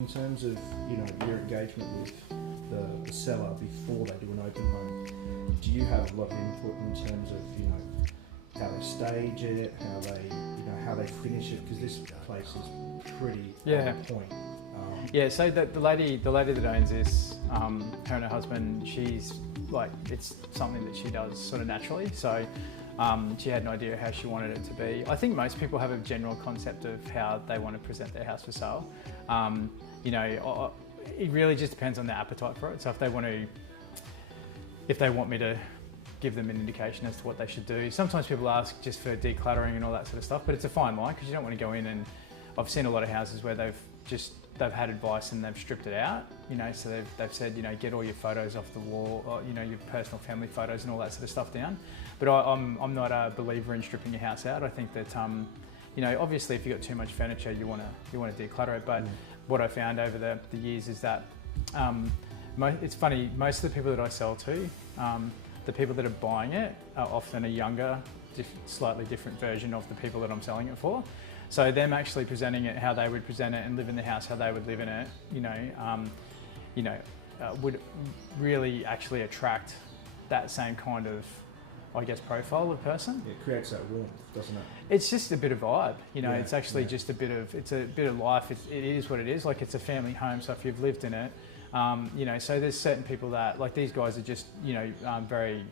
In terms of, your engagement with the seller before they do an open home, do you have a lot of input in terms of, how they stage it, how they finish it? Because this place is pretty on point. Yeah, so the lady that owns this, her and her husband, she's like, it's something that she does sort of naturally. So she had an idea how she wanted it to be. I think most people have a general concept of how they want to present their house for sale. It really just depends on their appetite for it. So if they want me to give them an indication as to what they should do. Sometimes people ask just for decluttering and all that sort of stuff, but it's a fine line because you don't want to go in and I've seen a lot of houses where they've had advice and they've stripped it out, so they've said, get all your photos off the wall, or, your personal family photos and all that sort of stuff down. But I'm not a believer in stripping your house out. I think that, obviously if you've got too much furniture, you want to declutter it. But what I found over the years is that, it's funny, most of the people that I sell to, the people that are buying it are often a younger, slightly different version of the people that I'm selling it for. So them actually presenting it how they would present it and live in the house how they would live in it, would really actually attract that same kind of, I guess, profile of person. It creates that warmth, doesn't it? It's just a bit of vibe, it's actually just a bit of life. It is what it is. Like, it's a family home, so if you've lived in it, so there's certain people that, like, these guys are just, very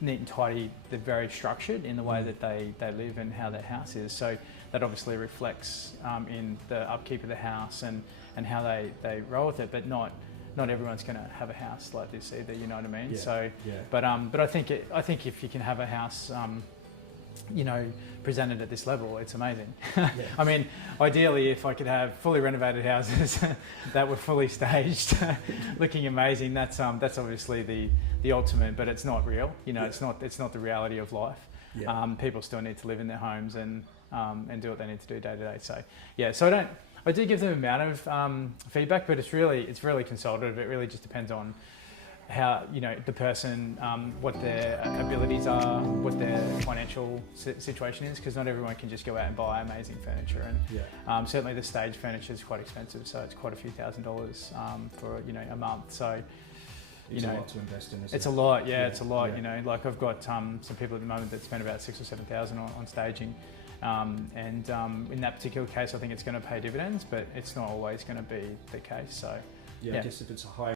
neat and tidy. They're very structured in the way that they live and how their house is. So that obviously reflects in the upkeep of the house and how they roll with it. But not everyone's going to have a house like this either. You know what I mean? Yeah, So, yeah. But I think if you can have a house, presented at this level, it's amazing. Yeah. I mean, ideally, if I could have fully renovated houses that were fully staged, looking amazing, that's obviously the ultimate, but it's not real. It's not the reality of life. Yeah. People still need to live in their homes and do what they need to do day to day. So I do give them a amount of feedback, but it's really consultative. It really just depends on how, the person, what their abilities are, what their financial situation is, because not everyone can just go out and buy amazing furniture. And certainly the stage furniture is quite expensive, so it's quite a few $1,000s for a month. So it's a lot to invest in. It's a lot, it's a lot. Like, I've got some people at the moment that spend about $6,000 or $7,000 on staging. In that particular case, I think it's going to pay dividends, but it's not always going to be the case. So I guess if it's a high